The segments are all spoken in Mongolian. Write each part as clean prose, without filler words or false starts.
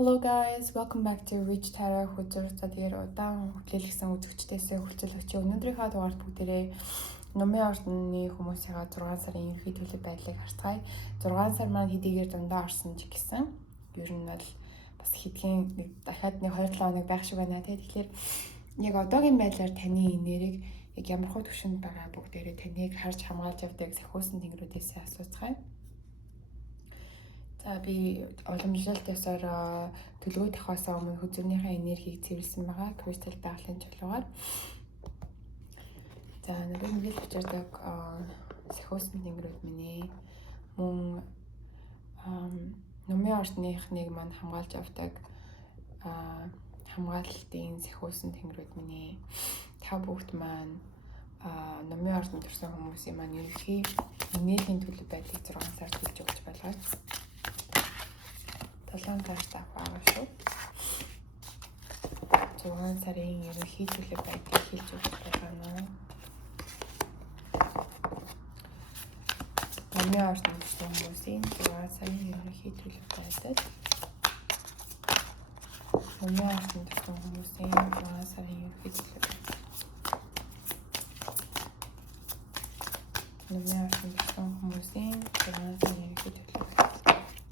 Hello guys, welcome back to Rich Tara Хүзэр. За тэгээд удаан хөтлөлгсөн үзэгчдээсээ хүрэлцүүлэгч өнөөдрийнхөө дугаарт бүгдээрээ Номын ордны хүмүүсийнхаа 6 сарын ерөнхий төлөв байдлыг харцгаая. 6 сар маань хэдийгээр дундаа орсон ч гэсэн ер нь бол бас хэдхэн дахиад 2-7 хоног байх шиг байна. Тэгэхээр яг одоогийн байдлаар таны нэрийг яг ямар хөө төвшөнд байгаа бүгдээрээ таныг харж хамгаалж явдаг сахиусан тэнгэрүүдээс асууцгаая. За би уламжлалт ёсоор төлөвөө тохиосоо өмнө хүзүүрнийхээ энергийг цэвэрлсэн байгаа. Кристал байгалийн чулуугаар. За нэг учирдаг сахиусан тэнгэрүүд минь мөн Номын ордныхныг маань хамгаалж явдаг хамгаалалтын сахиусан тэнгэрүүд минь та бүгд маань Номын ордонд төрсэн хүмүүсийн маань ерөнхий энергийн төлөв байдлыг 6 сар төлж өгч байлгаач. 7 таарт авах шүү. 6 сарын ерөнхий төлөв байдлыг хэлж өгч байна. Номын ордонд төрсэн хүмүүсийн 6 сарын ерөнхий төлөв байдал. Номын ордонд төрсэн хүмүүсийн 6 сарын ерөнхий төлөв байдал. Номын ордонд төрсэн хүмүүсийн 6 сарын ерөнхий төлөв байдал.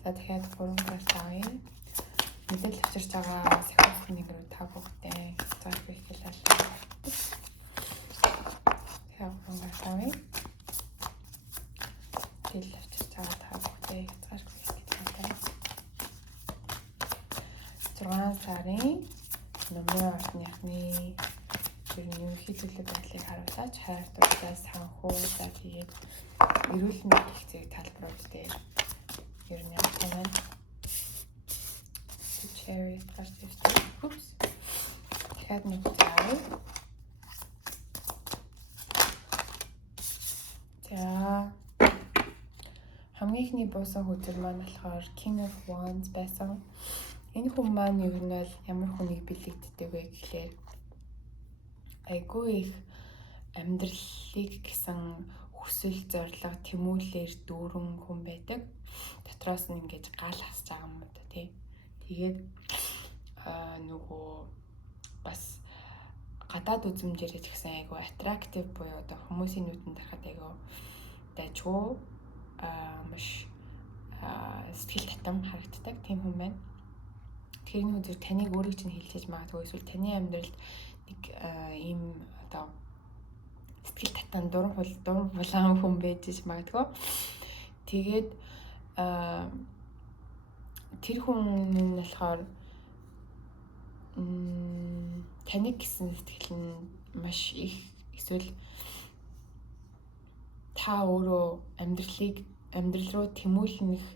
За дахиад 3 таарт авъя. Мэдээлэл авчирч байгаа сахиусан тэнгэрүүд та бүгдээ хязгаар хийх хэлэлээ. Тэгэхээр 3 таарт авъя. Мэдээлэл авчирч байгаа та бүгдээ хязгаар хийх хэлэлээ. 6 сарын Номын ордныхны ерөнхий төлөв байдлыг харуулж хайртуудаа санхүү за тэгээд эрүүл мэндийн хэцэг талбарууд дээр ер нь ямар cherry гарч ирсэн. Oops. Тэгэхээр нэг заа. За хамгийн ихний буусан хүзэр маань болохоор King of Wands байсан. Энэ хүн маань ер нь бол ямар хүнийг бэлэгддэг вэ гэхлээр айгүй их амьдралыг гэсэн хүсэл зориг тэмүүлэлээр дүүрэн хүн байдаг. Дотроос нь ингэж гал хасж байгаа юм да тий. Тэгээд нөгөө бас гадаад үзмжээр ч гэсэн айгүй attractive буюу одоо хүмүүсийн нүдэнд харахад айгүй дайчгүй маш сэтгэл татам харагддаг тийм хүн байна. Тэгэхээр энэ хүн зөв таныг өөрийг чинь хэлчихэж магадгүй эсвэл таны амьдралд нэг ийм одоо сэтгэл татам дуран булаан хүн байж магадгүй. Тэгээд тэр хүн нь болохоор таныг гэсэн сэтгэл нь маш их эсвэл та өөрөө амьдрал руу тэмүүлэх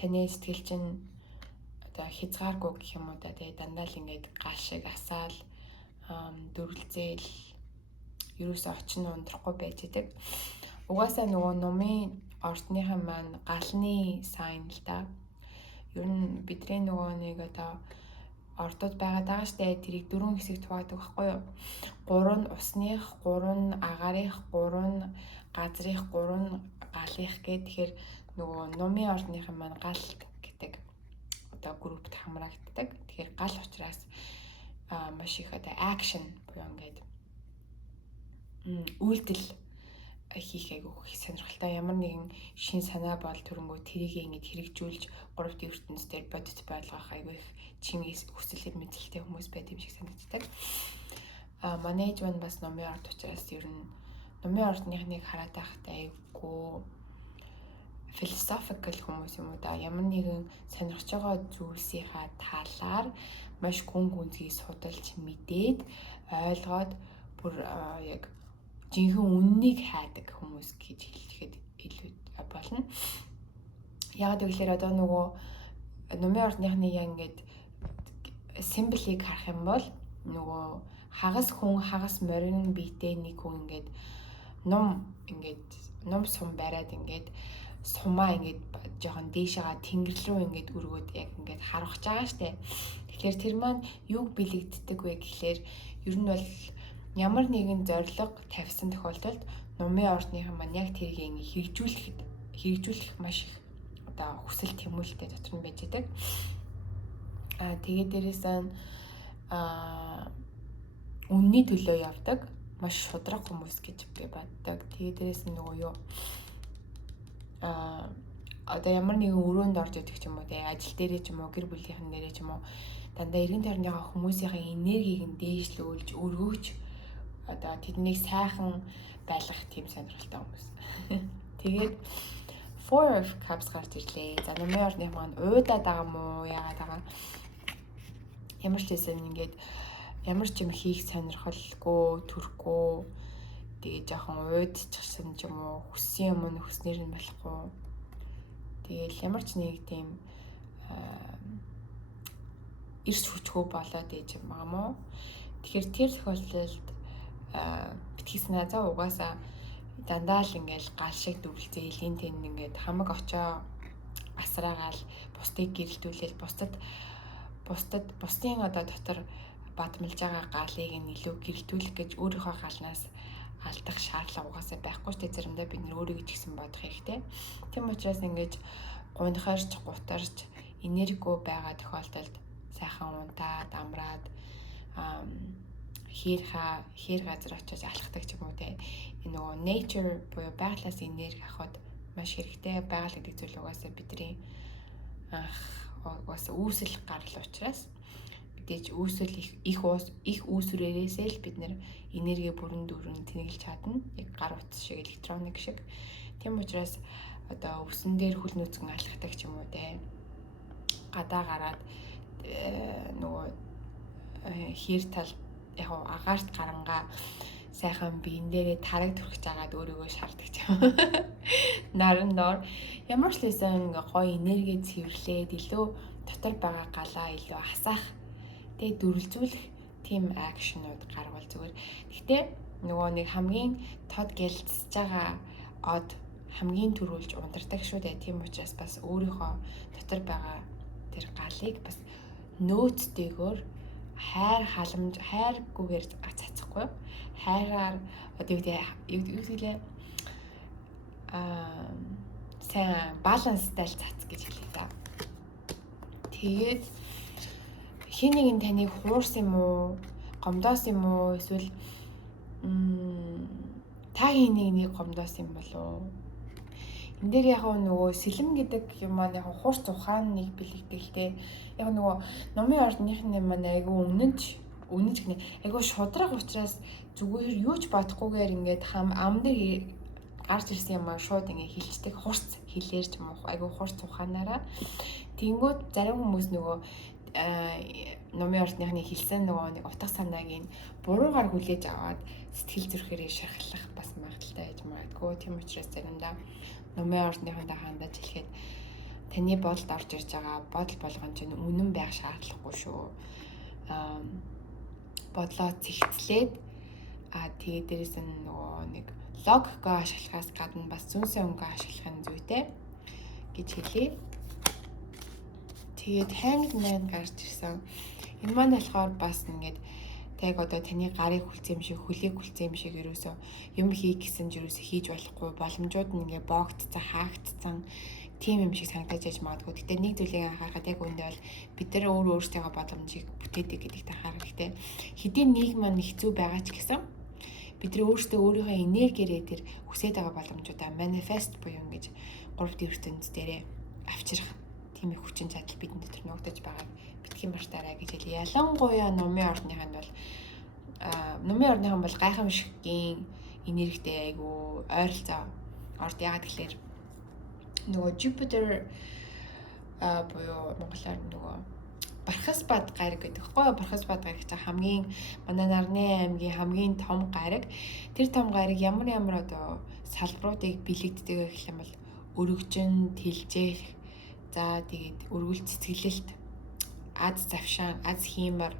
таны сэтгэл чинь одоо хязгааргүй гэх юм уу да. Тэгээ дандаа л ингээд гал шиг асаал дөрвөлзээл ерөөсөө очин ундрахгүй байж идэг. Угаасаа нөгөө Номын ордныхан маань галны сайн л да. Ер нь бидний нөгөө нэг одоо ордод байгаа штэ тэрийг 4 хэсэгт хувадаг байхгүй юу? 3 нь усных, 3 нь агаарых, 3 нь газрых, 3 нь галых гэдэг. Тэгэхээр нөгөө Номын ордныхан маань гал гэдэг одоо группт хамрагддаг. Тэгэхээр гал учраас маш их одоо action буюу ингээд үйлдэл хийх айгүй сонирхолтой. Ямар нэгэн шин санаа бол төрөнгөө тэрийг ингэж хэрэгжүүлж 3D ертөнцийн дээр бодит байлгах айгүй их чингис хүсэлээр мэдлэлтэй хүмүүс байд юм шиг санагддаг. Манайжман бас Номын орд учраас ер нь Номын ордныхныг хараад байхдаа айгүй philosophical хүмүүс юм уу да. Ямар нэгэн сонирхож байгаа зүйлсийнхаа талаар маш гүн гүнзгий судалж мэдээд ойлгоод бүр яг жинхэнэ үннийг хайдаг хүмүүс гэж хэлэхэд илүү болно. Яг гэвэл одоо нөгөө Номын ордныхны яг ингээд символыг харах юм бол нөгөө хагас хүн хагас морин биетэй нэг хүн ингээд ном сум бариад ингээд сумаа ингээд жоохон дээшээгаа тэнгэр рүү ингээд өргөөд яг ингээд харвах байгаа штэ. Тэгэхээр тэр маань юуг бэлэгддэг вэ гэхлээр ер нь бол ямар нэгэн зорилго тавьсан тохиолдолд Номын ордныхан маань яг тэрийг хэрэгжүүлэх маш их одоо хүсэл тэмүүлэлтэй дотор нь байж байгаа. Тэгээд дээрээс нь үнний төлөө явдаг маш шудраг хүмүүс гэж би боддог. Тэгээд дээрээс нь нөгөө юу одоо ямар нэгэн өрөөнд орж идэх ч юм уу те ажил дээрээ ч юм уу гэр бүлийнхэн нэрээ ч юм уу дандаа эргэн тойрныхаа хүмүүсийн энергийг нь дээшлүүлж өргөөж одоо тэднийг сайхан байлгах тийм сонирхолтой хүмүүс. Тэгээд Four of Cups гарч ирлээ. За номын орны маань уудаад байгаа мó яагаад байгаа. Ямар ч байсан ингээд ямар ч юм хийх сонирхолгүй төрөхгүй тэгээ жоохон уйдчихсан ч юм уу хүссэн юм нь хүснэр нь болохгүй. Тэгээл ямар ч нэг тийм эрс хүчгүй болоод ээж юм байгаа мó. Тэгэхээр тэр тохиолдолд битгий санаа угаасаа дандаа л ингээл гал шиг дүрлцээ элийн тэн ингээд хамаг очоо асраагаал бусдыг гэрэлтүүлээл бусдын одоо дотор бадмилж байгаа галыг нь илүү гэрэлтүүлэх гэж өөрийнхөө галнаас алдах шаардлага угаасаа байхгүй ч тэ заримдаа бид нөр өөрийгөө ч гэсэн бодох хэрэгтэй. Тийм учраас ингэж гунхаарч гутарч энергигүй байгаа тохиолдолд сайхан унтаад амраад хээр газар очиж алхдаг ч юм уу те энэ нөгөө nature буюу байгалаас энерги авахд маш хэрэгтэй. Байгаль гэдэг зүйл угаасаа бидний угаасаа үүсэл гарал учраас мэдээж үүсэл их үүсвэрээсээ л бид нэр энерги бүрэн дүүрэн тэнэглэж чадна. Яг гар утас шиг электроник шиг. Тийм учраас одоо өвсөн дээр хөл нөөцгөн алхахдаг ч юм уу те гадаа гараад нөгөө хэр тал яг агаарт гарангаа сайхан биен дээрээ тараг түрхэж агаад өөрийгөө шаарддаг ч юм. Наран доор ямар ч лсэн гоё энерги цэвэрлээд илүү дотор байгаа галаа илүү хасаах тэгээ дүрлзүүлэх тийм акшнууд гаргавал зүгээр. Гэхдээ нөгөө нэг хамгийн тод гэлцэж байгаа од хамгийн түрүүлж ундардаг шүү дээ. Тийм учраас бас өөрийнхөө дотор байгаа тэр галыг бас нөөцтэйгээр хайргүйгээр цацахгүй. Хайраар одоо юу гэдээ сайн баланстай л цац гэж хэлээ та. Тэгээд хин нэг нь таныг хуурсан юм уу, гомдоос юм уу, эсвэл та хин нэг гомдоос юм болов? Энд дээр яг нөгөө сэлэм гэдэг юм маань яг хуурц ухааныг бэлэгдэг л дээ. Яг нөгөө номын ордныхны маань айгүй үнэнч гэнэ айгүй шудраг учраас зүгээр юу ч бодохгүйгээр ингээд амдаг гарч ирсэн юм аа шууд ингээд хилчдэг хурц хилээр ч юм уу айгүй хурц ухаанаараа тэнгүүд зарим хүмүүс нөгөө номын ордныхны хилсэн нөгөө нэг утга санааг нь буруугаар хүлээж аваад сэтгэл зүрхээрээ шархлах бас магадaltaй байж магадгүй. Тийм учраас заримдаа номын ордныхандаа хандаж хэлэхэд таны бодолд орж ирж байгаа бодол болгон чинь үнэн байх шаардлагагүй шүү. Бодлоо зэгцлээд тэгээд дээрээс нь нөгөө нэг логикоо ашиглахаас гадна бас зүүнсээ өнгөө ашиглах нь зүйтэй гэж хэлээ. Тэгээд Hanged Man гарч ирсэн. Энэ маань болохоор бас ингээд тэг одоо таны гарыг хүлцэн юм шиг хөлийг хүлцэн юм шиг ерөөсөө юм хийх гэсэн ч ерөөсөө хийж болохгүй боломжууд нь ингээ боогдцсан хаагдцсан тийм юм шиг санагдаж яж магадгүй. Гэтэ нэг зүйлийг анхаарахад яг үүндээ бол бид нар өөрсдийнхөө боломжийг бүтээдэг гэдэгт анхаарах хэрэгтэй. Хэдийн нийгэм маань хэцүү байгаа ч гэсэн бид нар өөрсдөө өөрийнхөө энергиэрээ тэр хүсэж байгаа боломжуудаа манифест буюу ингэж 3D ертөнц дээрээ авчрах тийм их хүчин чадал бидний дотор нуугдаж байгааг битгий мартаарай гэж хэлээ. Ялангуяа номын ордныханд бол гайхамшигтийн энергитэй айгу ойролцоо орд яагаад гэхээр нөгөө Jupiter буюу монголоор нөгөө Бархас бад гариг гэдэг хэвгүй. Бархас бад гариг чинь хамгийн манай Нарны аймгийн хамгийн том гариг. Тэр том гариг ямар одоо салбаруудыг бэлэгддэг гэх юм бол өргөжин, тэлжээх, за тэгээд өргөл цэцгэлэлт, аз завшаан, аз хиймэр,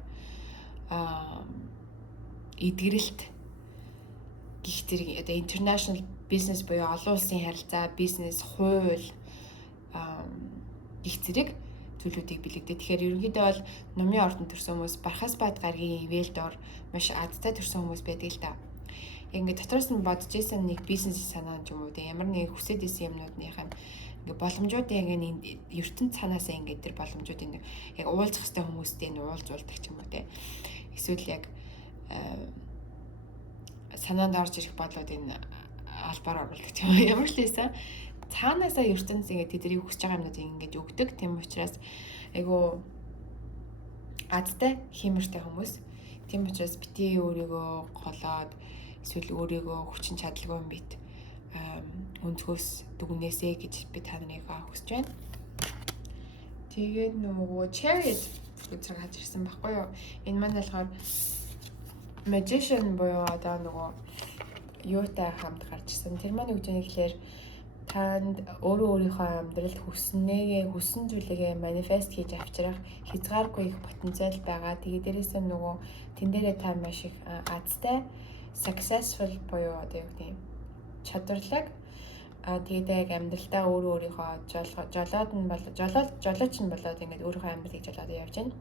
эдгэрэлт гих зэрэг одоо international business буюу олон улсын харилцаа, бизнес, хууль гих зэрэг зүйлүүдийг бэлэгдээ. Тэгэхээр ерөнхийдөө бол номын ордонд төрсэн хүмүүс Бархас бад гаригийн ивэлд ор маш азтай төрсэн хүмүүс байдаг л да. Ингээд дотроос нь бодож исэн нэг бизнес санаа ч юм уу ямар нэг хүсэж исэн юмнуудынхаа ингээ боломжуудыг ингээ ертөнд цаанаасаа ингээ тэр боломжуудыг яг уулзах хэвээр хүмүүстэй нь уулзуулдаг ч юм уу те. Эсвэл яг санаанд орж ирэх бодлуудыг албаар оруулдаг ч юм уу. Ямар ч лээсэн цаанаасаа ертөнд ингээ тэдний хүсэж байгаа юмнуудыг ингээ өгдөг. Тийм учраас айгу азтай хиймэртэй хүмүүс. Тийм учраас бити өөрийгөө голоод эсвэл өөрийгөө хүчин чадалгүй бит өнцгөөс дүгнээсэ гэж би та нарыгаа хүсэж байна. Тэгээд нөгөө Chariot үзэг хаж ирсэн байхгүй юу? Энэ маань болохоор Magician буюу одоо нөгөө юутай хамт гарч ирсэн. Тэр маань юу гэж юм гэхээр танд өөрийнхөө амьдралд хүссэн зүйлээ манифест хийж авчрах хязгааргүй их потенциал байгаа. Тэгээд дээрээс нь нөгөө тэн дээрээ та маш их азтай successful буюу одоо юу гэдэг юм чадварлаг тэгээд яг амьдралтаа өөрийнхөө жолооч нь болоод ингээд өөрийнхөө амьдралыг жолоод явж байна.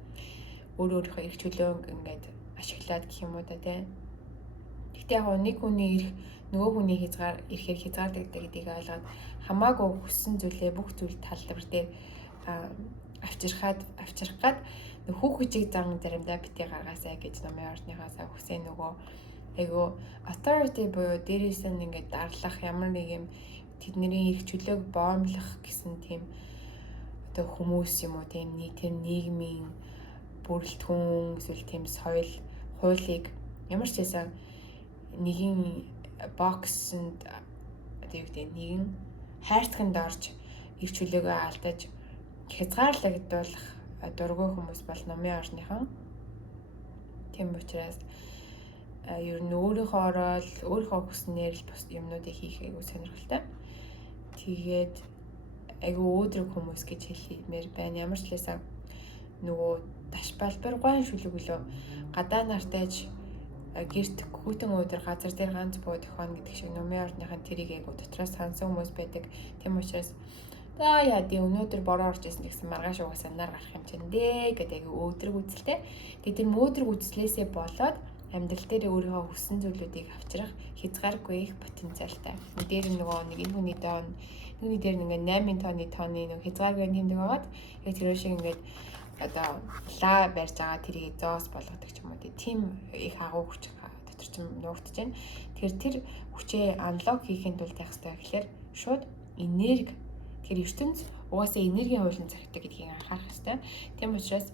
Өөрийнхөө эрх чөлөөг ингээд ашиглаад гэх юм уу та тийм. Гэхдээ яг нэг хүний эрх нөгөө хүний эрхээр хязгаардаг гэдгийг ойлгоод хамаагүй хүссэн зүйлээ бүх зүйл талбар дээр авчрах гад хүүхчиг зан заримдаа бити гаргаасаа гэж номын ордныхаасаа хүсээ нөгөө айгу authority буюу дээрээс нь ингээд дарлах ямар нэг юм тэдний эрх чөлөөг боомлох гэсэн тийм одоо хүмүүс юм уу тийм нийгмийн бүрэлдэхүүн эсвэл тийм соёл хуулийг ямар ч байсан нэгэн боксонд одоо юу гэдэг нэгэн хайрцагт орж эрх чөлөөгөө алдаж хязгаарлагдуулах дургүй хүмүүс бол номын орныхан. Тийм учраас ер нь өөрийнхөө ороод өөрийнхөө хүснээр л бус юмнуудыг хийх айгу сонирхолтой. Тэгээд айгу өөдрөг хүмүүс гэж хэлмээр байна. Ямар ч лээсэн нөгөө ташбалбаргуун шүлэг үлөө гадаа нартайж гэрт хүүтэн өдөр газар дээр ганц бууд өхөн гэдэг шиг номын орныхан тэрийг айгу дотроос сансан хүмүүс байдаг. Тийм учраас яа тий өнөөдөр бороо орж исэн гэсэн маргааш угаасаа нар гарах юм чинь дээ гэдэг айгу өөдрөг үзэлтэй. Тэгээд тэр өөдрөг үзлээсээ болоод амьдрал дээр өөрийнхөө хүссэн зүйлүүдийг авчрах хязгааргүй их потенциалтай. Дээр нөгөө нэг энэ хүний доон нүний дээр ингээ 8 тонны нэг хязгааргүй тэмдэг байгаад яг тэр шиг ингээд одоо ла барьж байгаа тэрийг зоос болгодог ч юм уу тийм их агуу хүч дотор ч нуугдж байна. Тэр хүчээ анлок хийхин тулд яах хэрэгтэй гэхээр шууд энерги тэр ертөнц угаасаа энергийн хуулийн цагтдаг гэдгийг анхаарах хэрэгтэй. Тийм учраас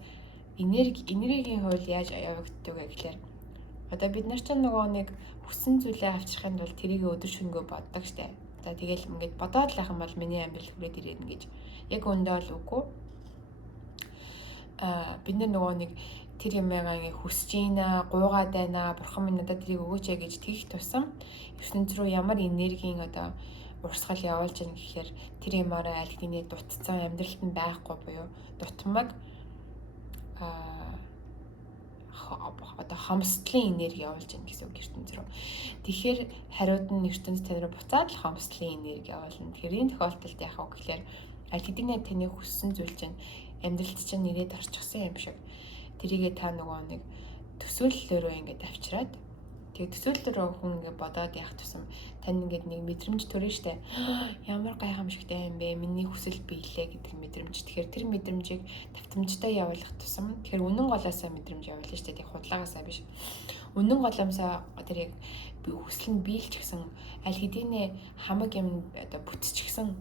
энергийн хууль яаж явагддаг вэ гэхээр одоо бид нар ч нөгөө нэг хүссэн зүйлээ авчрахын тулд тэрийг өдөр шөнөгүй боддог штэ. Одоо тэгэл ингээд бодоод л ахын бол миний амьдрал хүрээд ирээд гэж яг өндөө л үгүй. Бид нар нөгөө нэг тэр юмгаа ингээ хүсэж ийна, гуугаад байна, бурхан минь надад тэрийг өгөөч гэж тэгэх тусам ертөнц рүү ямар энергийн одоо урсгал явуулж байгаа гэхээр тэр юмараа аль хэдийн дутцсан амьдралд нь байхгүй буюу дутмаг одоо хомсдлын энерги явуулж байна гэсэн үг ертөнц рүү. Тэгэхээр хариуд нь ертөнц тань руу буцаад л хомсдлын энерги явуулна. Тэгэхээр энэ тохиолдолд яах вэ гэхээр аль хэдийн таны хүссэн зүйл чинь амьдралд чинь ирээд орчихсан юм шиг. Тэрийгээ та нөгөө нэг төсөөллөөрөө ингээд авчираад тэгээ төсөөллөөрөө хүн ингээд бодоод явах тусам тань ингээд нэг мэдрэмж төрнө штэ. Ямар гайхамшигтай юм бэ? Миний хүсэл биелээ гэдэг мэдрэмж. Тэгэхээр тэр мэдрэмжийг давтамжтай явуулах тусам тэгэхээр үнэн голоосаа мэдрэмж явуулна штэ. Тэг худлагаасаа биш. Үнэн голоомсоо тэр яг хүсэл нь биелчихсэн аль хэдийн хамаг юм одоо бүтчихсэн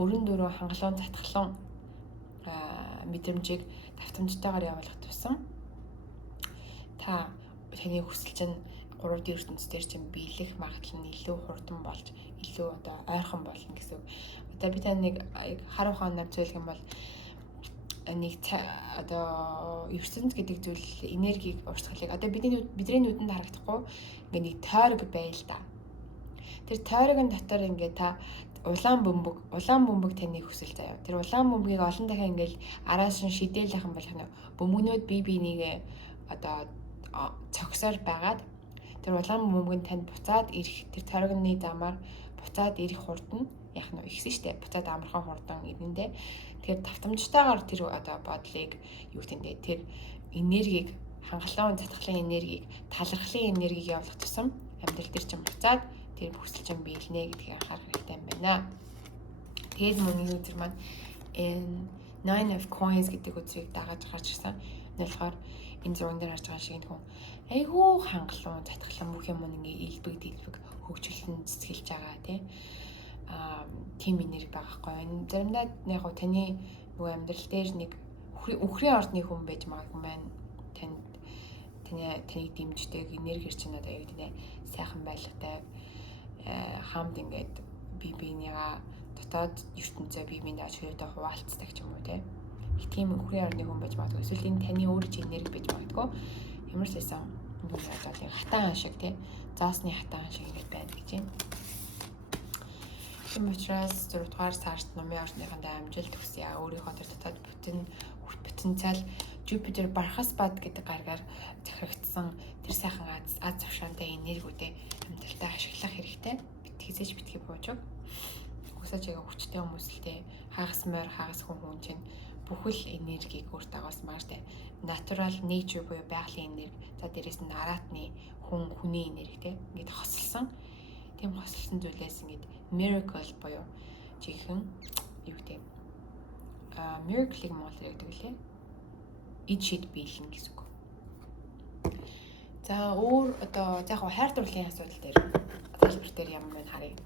бүрэн дөрөв хангалуун затгалуун мэдрэмжийг давтамжтайгаар явуулах тусам таны хүсэл чинь 3D ертөнцийн чинь биелэх магадлал нь илүү хурдан болж илүү одоо ойрхон болно гэсэн үг. Одоо би тань нэг хар ухаанаар зөвлөх юм бол нэг одоо ертөнц гэдэг зүйл энергийг урсгалыг одоо бидний нүдэнд харагдахгүй ингээ нэг тойрог байл та. Тэр тойрогын дотор ингээ та улаан бөмбөг таны хүсэл заяа. Тэр улаан бөмбөгийг олон дахин ингээл араас нь шидээлэх юм болох нь бөмбөгнүүд бие одоо цогсоор байгаад тэр улаан бөмбөг нь танд буцаад ирэх тэр тойрогны замаар буцаад ирэх хурдан яг нь ихсэн штэ. Буцаад амархан хурдан ирэндээ тэгэхээр давтамжтайгаар тэр одоо бодлыг юу гэнэ тэр энергийг хангалуун затгалын энергийг талархлын энергийг явуулах тусам амьдрал дээр чинь буцаад тэр хүсэл чинь биелнэ гэдгийг анхаарах хэрэгтэй юм байна. Тэгээд мөн юузер маань энэ Nine of Coins гэдэг үзрийг дагаж гарч ирсэн. Энэ болохоор энэ зурган дээр харж байгаа шиг энэ хүн айгүй хангалуун, затгалан бүх юм ингээ илбэг хөгжүүлэн цэцгэлж байгаа тий. Тим энерги байгаа хгүй. Энэ заримдаа яг гоо таны нөгөө амьдрал дээр нэг үхрийн ордны хүн байж магадгүй маань таныг дэмждэг энерги чинь одоо яг тийм сайхан байлгатай хамт ингээд бие биенийгаа дотоод ертөнцөө бие биендээ ашиглаад хуваалцдаг ч юм уу тийм үхрийн орны хүн байж магадгүй. Эсвэл энэ таны өөрөө ч энерги байж магадгүй. Ямар ч байсан энэ бодвол хатаан шиг тий заосны хатаан шиг ингээд байна гэж юм. Тийм учраас 4 дугаар сард номын орныхандаа амжилт хүсье. Өөрийнхөө дотоод потенциал Jupiter Бархасбад гэдэг гаргаар захирагдсан тэр сайхан аз завшаантай энергиудээ амьдралдаа ашиглах хэрэгтэй. Хизээж битгий буужиг. Угсаж яг хүчтэй хүмүүсэлтэй хагас морь хагас хүн чинь бүхэл энергийг өөртөө дагуулсмаар тэ. Natural nature буюу байгалийн энерги. За дээрээс нь аратны хүний энерги тэ. Ингээд хосолсон. Тийм хосолсон зүйлээс ингээд miracle буюу жинхэнэ юу гэдэг miracle-ийг монголоор ярьдаг лээ. Ид шид биелнэ гэсэн үг. За өөр одоо яг хайр дурлалын асуудал дээр тайлбар дээр ямар байна харъя.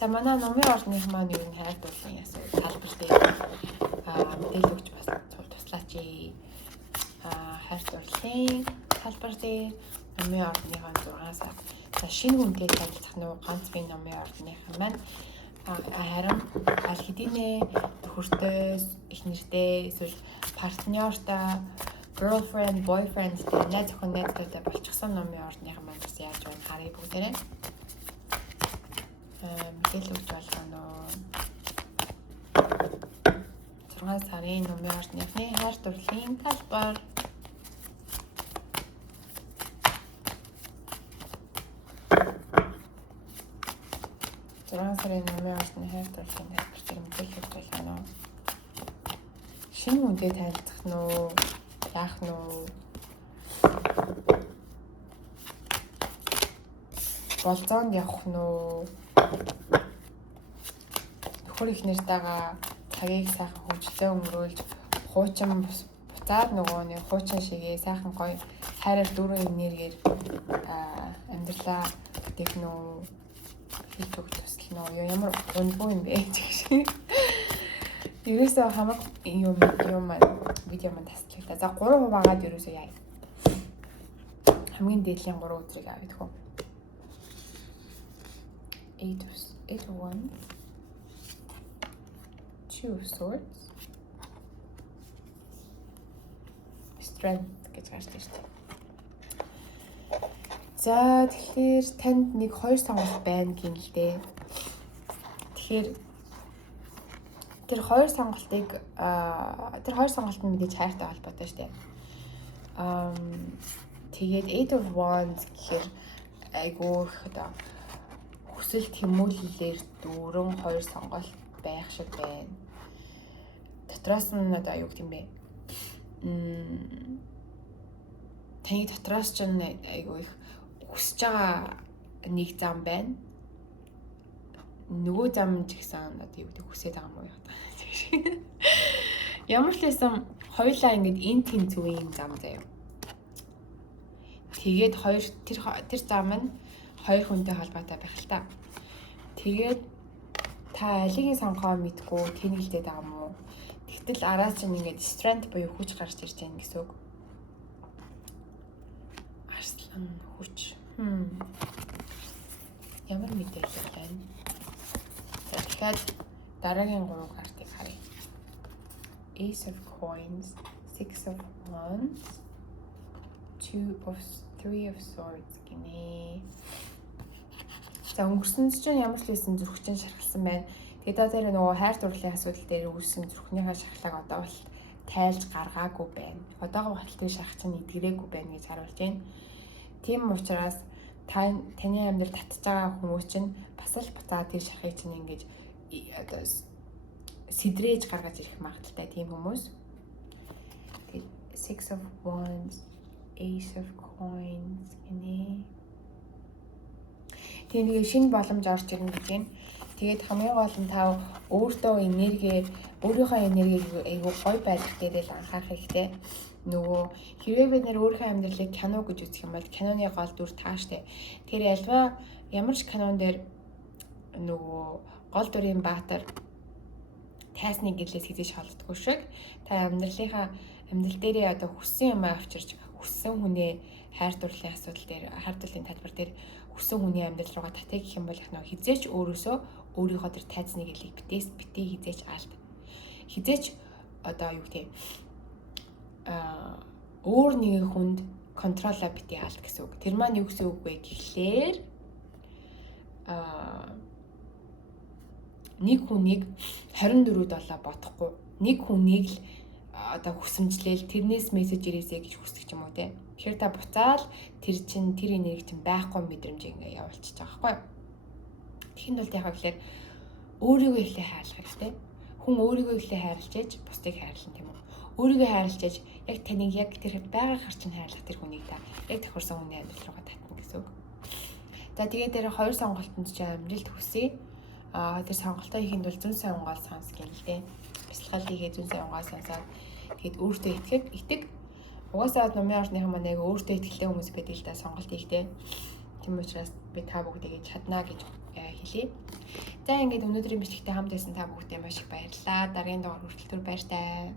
За манай номын орных маань юу н хайр дурлалын асуудал тайлбар дээр мэдээлэл өгч бас туслаач. Хайр дурлалын тайлбар дээр номын орныхоо 6 сар. За шинэ хүнтэй танилцах нь ганц би номын орных маань харин аль хэдийнэ төхөртөө их нэртэй эсвэл партнертай girlfriend, boyfriend найз охин найзтай болчихсон номын орных маань бас яаж байна харъя бүгдээрээ. Мэдээлэл өгч болгоно. 6 сарын номын орныхны хайр дурлалын тайлбар. Сарын номын орны хайр дурлалын тайлбар дээр мэдээлэл өгч болгоно. Шинэ хүнтэй танилцах нь уу? Яах нь уу? Болзоонд явах нь уу? Нөхөр их нэртэйгээ цагийг сайхан хөвжлөө өнгөрүүлж хуучин буцаад нөгөө нэг хуучин шигээ сайхан гоё хайраар дөрөв энергээр амьдралаа бүтээх нь үү? Хийж өгч туслана уу? Ямар гонгүй юм бэ гэж. Ерөөсөө хамаг юм видео маань таслаа. За 3% агаад ерөөсөө яа. Хамгийн дээдлийн 3 өдрийг авъя гэх үү. 8 of 1 2 of swords strength гэж гарч ирж байна. За тэгэхээр танд нэг 2 сонголт байна гин л дээ. Тэгэхээр тэр 2 сонголт нь мэдээж хайртай холбоотой шүү дээ. Тэгээд 8 of wands гэхээр айгүй их одоо хүсэл тэмүүлэлээр дөрөн 2 сонголт байх шиг байна. Дотроос нь одоо юу гэм бэ? Таны дотроос ч айгүй их хүсэж байгаа нэг зам байна. Нөгөө зам ч гэсэн одоо юу гэдэг хүсэж байгаа юм уу яа. Ямар ч байсан хоёулаа ингэж энэ тэн зүгийн зам заяа. Тэгээд тэр зам нь 2 хүнтэй холбоотой байх л та. Тэгээд та алигийн сонгохоо мэдгүй тэнэлдээд байгаа юм уу? Тэгтэл араас чинь ингэж strength буюу хүч гарч ирж байна гэсэн үг. Арслан хүч. Ямар мэдээлэл байна? За тэгэхээр дараагийн 3 картыг харъя. Ace of coins, 6 of wands, 3 of swords гинэ. За өнгөрсөн чинь ямар ч лсэн зүрхчин шархалсан байна. Тэгээд одоо тэр нөгөө хайр дурлалын асуудал дээр үүссэн зүрхнийхээ шахлааг одоо бол тайлж гаргаагүй байна. Одоогоо баталтай шахах чинь эдгэрээгүй байна гэж харуулж байна. Тийм учраас таны амьдрал татж байгаа хүмүүс чинь бас л буцаад тэр шахыг чинь ингэж одоо сэдрээж гаргаж ирэх магадaltaй тийм хүмүүс. Тэгээд 6 of wands, ace of coins гинэ. Тэгээ шинэ боломж орж ирнэ гэж байна. Тэгээд хамгийн гол нь та өөрийнхөө энергийг айгүй гоё байлгах дээр л анхаарах хэрэгтэй. Нөгөө хэрвээ бид нэр өөрийнхөө амьдралыг кино гэж үзэх юм бол киноны гол дүр тааштай. Тэр альва ямар ч кинон дээр нөгөө гол дүрийн баатар тайсны гэлээс хизээж холддоггүй шиг та амьдрал дээрээ одоо хүссэн юм авчирч хүссэн хүнээ хайр дурлалын асуудал дээр хайр дурлалын талбар дээр хүссэн хүний амьдрал руугаа татъя гэх юм бол их нөө хизээч өөрийнхөө тэр тайзны гэлийг битээ хизээч алд. Хизээч одоо юу гэх өөр нэгэн хүнд контролоо битээ алд гэсэн үг. Тэр маань юу гэсэн үг вэ гэхлээр нэг хүнийг 24/7 бодохгүй. Нэг хүнийг л одоо хүсэмжлээл тэрнээс мессеж ирээсэй гэж хүсдэг ч юм уу те. Тэгэхээр та буцаал тэр энерги чинь байхгүй мэдрэмж ингээ явуулчихж байгаа байхгүй юу? Тэхийн тулд яхаа гэхээр өөрийгөө ихлэ хайрлах хэрэгтэй. Хүн өөрийгөө ихлэ хайрлаж ээж бусдыг хайрлана тийм үү? Өөрийгөө хайрлаж ээж яг таныг яг тэр байгаа харчин хайрлах тэр хүнийг та яг тохирсон хүний амьдрал руугаа татна гэсэн үг. За тэгээд тэр хоёр сонголтонд ч амжилт хүсье. Тэр сонголтоо хийхэд бол зүүн сайн угаал сонсгоо л дээ. Бясалгал хийгээ зүүн сайн угаал сонсоод тэгээд өөртөө итэг. Угаасаа номын орныхан маань өөртөө итгэлтэй хүмүүс байдаг л да сонголт хийхдээ. Тийм учраас би та бүгдийг чаднаа гэж хэлье. За ингээд өнөөдрийн бичлэгтээ хамт байсан та бүгдээ маш их баярлалаа. Дараагийн дугаар хүртэл түр баяртай.